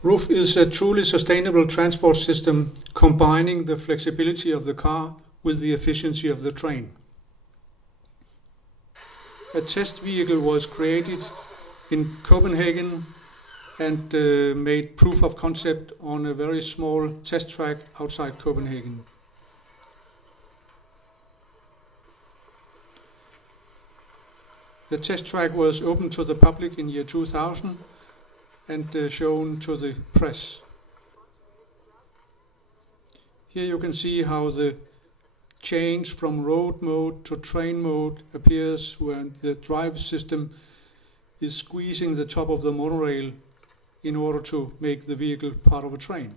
ROOF is a truly sustainable transport system combining the flexibility of the car with the efficiency of the train. A test vehicle was created in Copenhagen and made proof of concept on a very small test track outside Copenhagen. The test track was opened to the public in year 2000 and shown to the press. Here you can see how the change from road mode to train mode appears when the drive system is squeezing the top of the monorail in order to make the vehicle part of a train.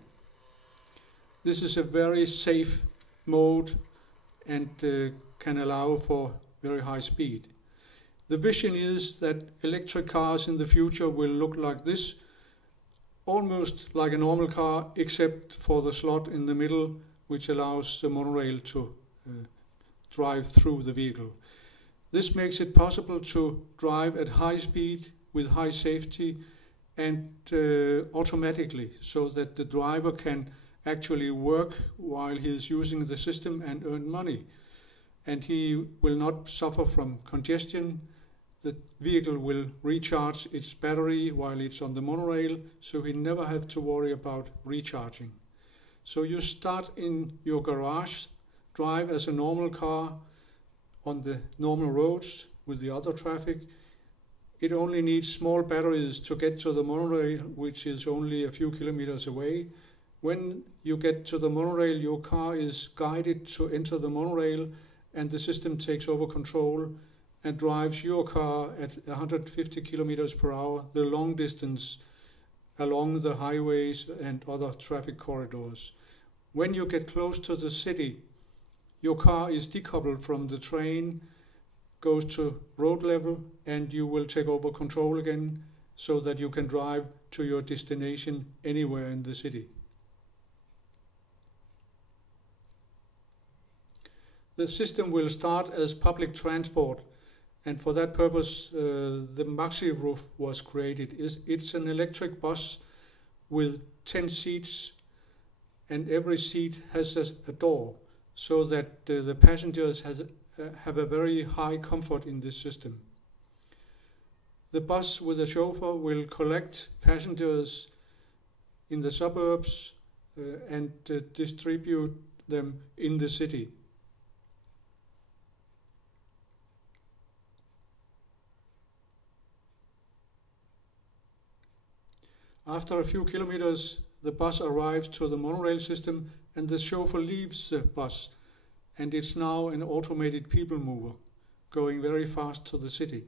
This is a very safe mode and can allow for very high speed. The vision is that electric cars in the future will look like this, almost like a normal car, except for the slot in the middle, which allows the monorail to drive through the vehicle. This makes it possible to drive at high speed with high safety and automatically, so that the driver can actually work while he is using the system and earn money. And he will not suffer from congestion. The vehicle will recharge its battery while it's on the monorail, so he never have to worry about recharging. So you start in your garage, drive as a normal car on the normal roads with the other traffic. It only needs small batteries to get to the monorail, which is only a few kilometers away. When you get to the monorail, your car is guided to enter the monorail, and the system takes over control and drives your car at 150 kilometers per hour the long distance along the highways and other traffic corridors. When you get close to the city, your car is decoupled from the train, goes to road level, and you will take over control again so that you can drive to your destination anywhere in the city. The system will start as public transport, and for that purpose the Maxi Roof was created. It's an electric bus with 10 seats, and every seat has a door, so that the passengers have a very high comfort in this system. The bus with a chauffeur will collect passengers in the suburbs and distribute them in the city. After a few kilometers, the bus arrives to the monorail system and the chauffeur leaves the bus, and it's now an automated people mover going very fast to the city.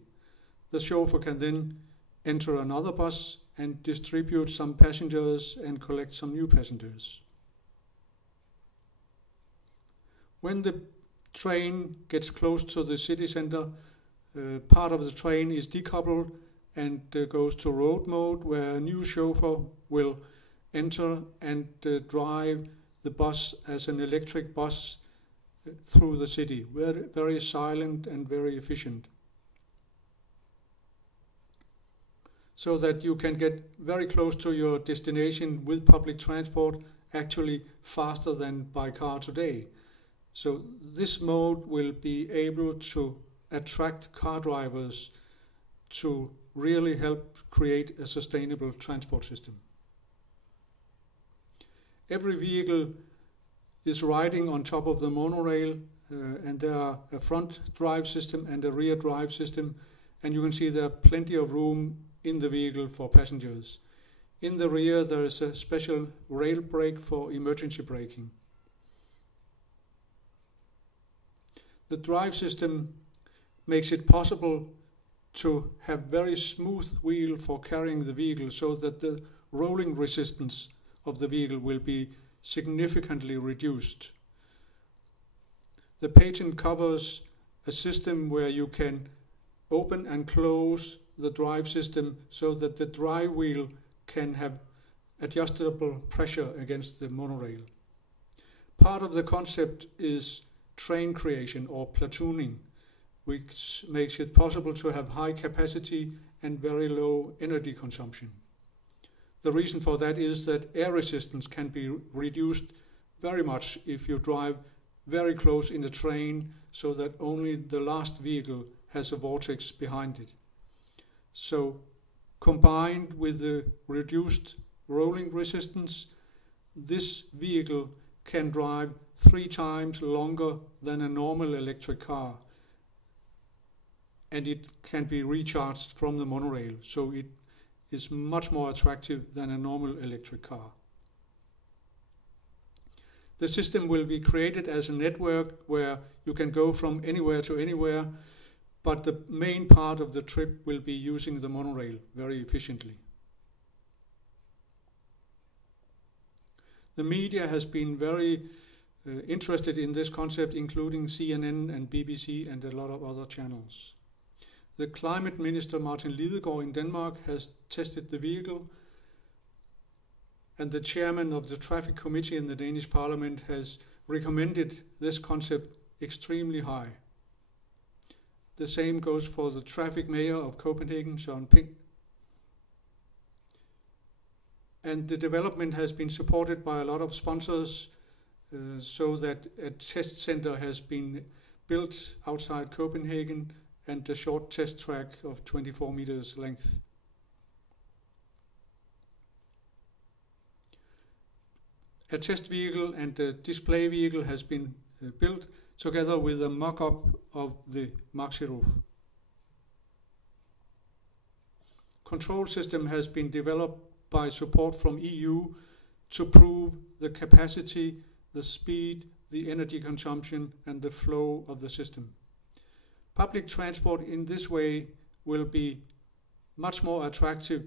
The chauffeur can then enter another bus and distribute some passengers and collect some new passengers. When the train gets close to the city center, part of the train is decoupled and goes to road mode, where a new chauffeur will enter and drive the bus as an electric bus through the city. Very, very silent and very efficient. So that you can get very close to your destination with public transport, actually faster than by car today. So this mode will be able to attract car drivers to really help create a sustainable transport system. Every vehicle is riding on top of the monorail, and there are a front drive system and a rear drive system, and you can see there are plenty of room in the vehicle for passengers. In the rear there is a special rail brake for emergency braking. The drive system makes it possible to have very smooth wheel for carrying the vehicle, so that the rolling resistance of the vehicle will be significantly reduced. The patent covers a system where you can open and close the drive system so that the drive wheel can have adjustable pressure against the monorail. Part of the concept is train creation or platooning, which makes it possible to have high capacity and very low energy consumption. The reason for that is that air resistance can be reduced very much if you drive very close in the train so that only the last vehicle has a vortex behind it. So combined with the reduced rolling resistance, this vehicle can drive 3 times longer than a normal electric car, and it can be recharged from the monorail, so it is much more attractive than a normal electric car. The system will be created as a network where you can go from anywhere to anywhere, but the main part of the trip will be using the monorail very efficiently. The media has been very interested in this concept, including CNN and BBC and a lot of other channels. The climate minister Martin Lidegaard in Denmark has tested the vehicle, and the chairman of the traffic committee in the Danish parliament has recommended this concept extremely high. The same goes for the traffic mayor of Copenhagen, Søren Pind. And the development has been supported by a lot of sponsors, so that a test center has been built outside Copenhagen and a short test track of 24 meters length. A test vehicle and a display vehicle has been built together with a mock-up of the maxi roof. Control system has been developed by support from EU to prove the capacity, the speed, the energy consumption, and the flow of the system. Public transport in this way will be much more attractive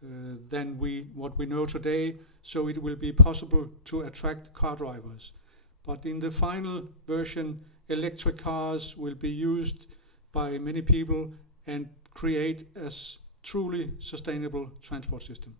than what we know today, so it will be possible to attract car drivers. But in the final version, electric cars will be used by many people and create a truly sustainable transport system.